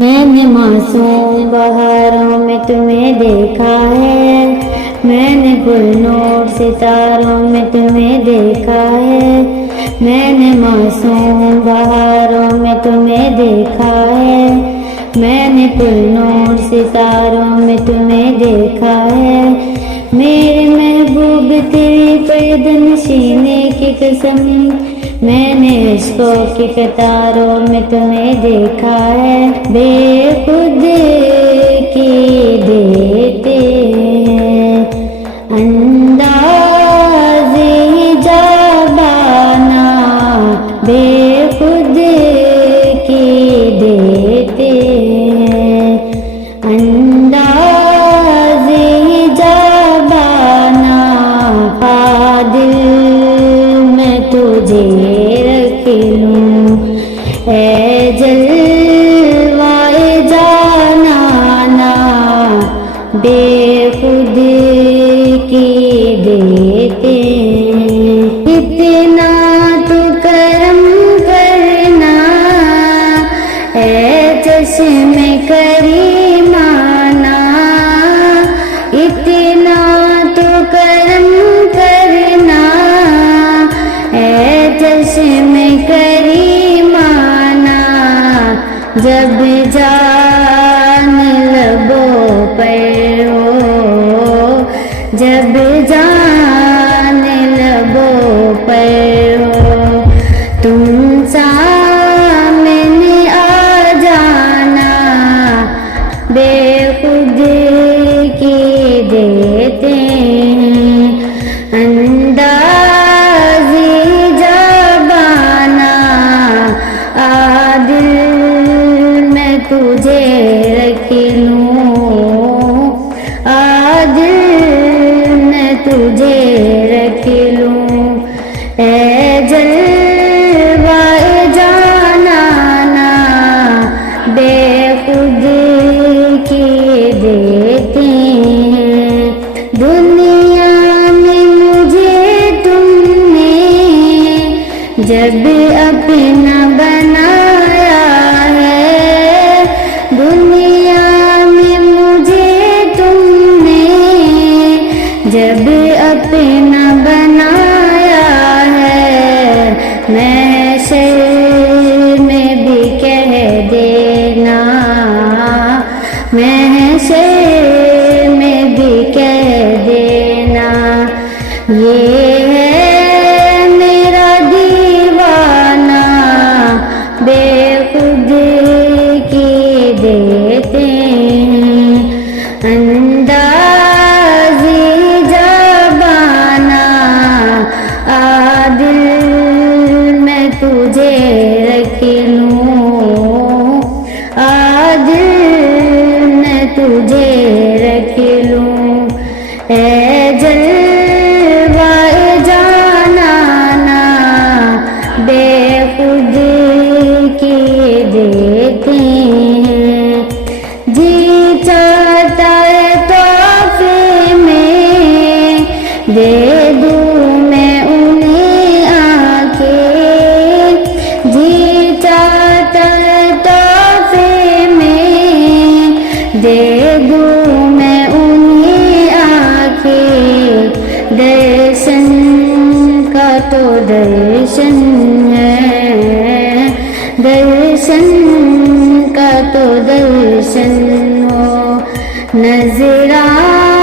میں نے معصوم بہاروں میں تمہیں دیکھا ہے، میں نے گلنور ستاروں میں تمہیں دیکھا ہے، میں نے معصوم بہاروں میں تمہیں دیکھا ہے، میں نے گلنور ستاروں میں تمہیں دیکھا ہے۔ میرے محبوب تیری پرد نشینے کی قسم، میں نے عشقوں کی قطاروں میں تمہیں دیکھا ہے۔ بے خود کی دیتے ہیں انداز جابانا، بے خود کی دیتے ہیں انداز جابانا۔ دل میں تجھے رکھ لوں اے جلوائے جانانا، بے خود کی دیتے ہیں۔ اتنا تو کرم کرنا اے چشم کریمانہ، اتنا تو کرم کرنا اے چشم کریمانہ، جب جان لبوں پر ہو، جب جان لبوں پر ہو، تم سامنے آ جانا، بے خود کی دیتے ہیں انداز جابانا۔ دل میں تجھے رکھ لوں، دل میں تجھے رکھ لوں اے جلوائے جانانا، بے خود کی دیتے ہیں۔ دنیا میں مجھے تم نے جب اپنا بنایا ہے، دنیا میں مجھے تم نے جب اپنا بنایا ہے، محشر میں بھی کہہ دینا، محشر میں بھی کہہ دینا، یہ ہے میرا دیوانہ، بے خود کی دیتے ہیں انداز جابانا۔ دل میں تجھے رکھ لوں، دل میں تجھے رکھ لوں اے جلوائے جانانا، بے خود کی دیتے ہیں۔ جی چاہتا ہے تحفے میں دے دوں میں انہیں آنکھیں، جی چاہتا ہے تحفے میں دے دوں میں انہیں آنکھیں، درشن کا تو درشن ہے، درشن کا تو درشن ہو، نظرانوں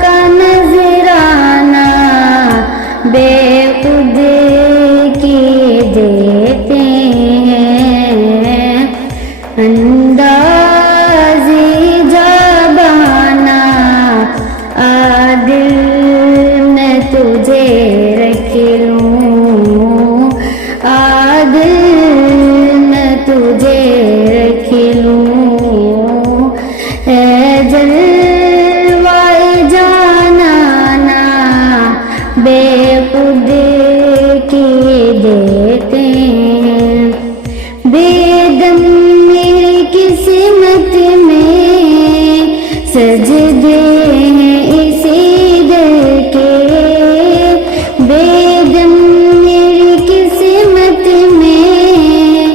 کا نظرانہ، بے خود کی دیتے ہیں انداز جابانا۔ دل میں تجھے رکھ لوں، دل میں تجھے رکھ لوں اے جلوائے جانانا، بے خود کی دیتے ہیں۔ بے دم میری قسمت میں سجدے ہیں اسی دل کے، بے دم میری قسمت میں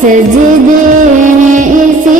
سجدے ہیں اسی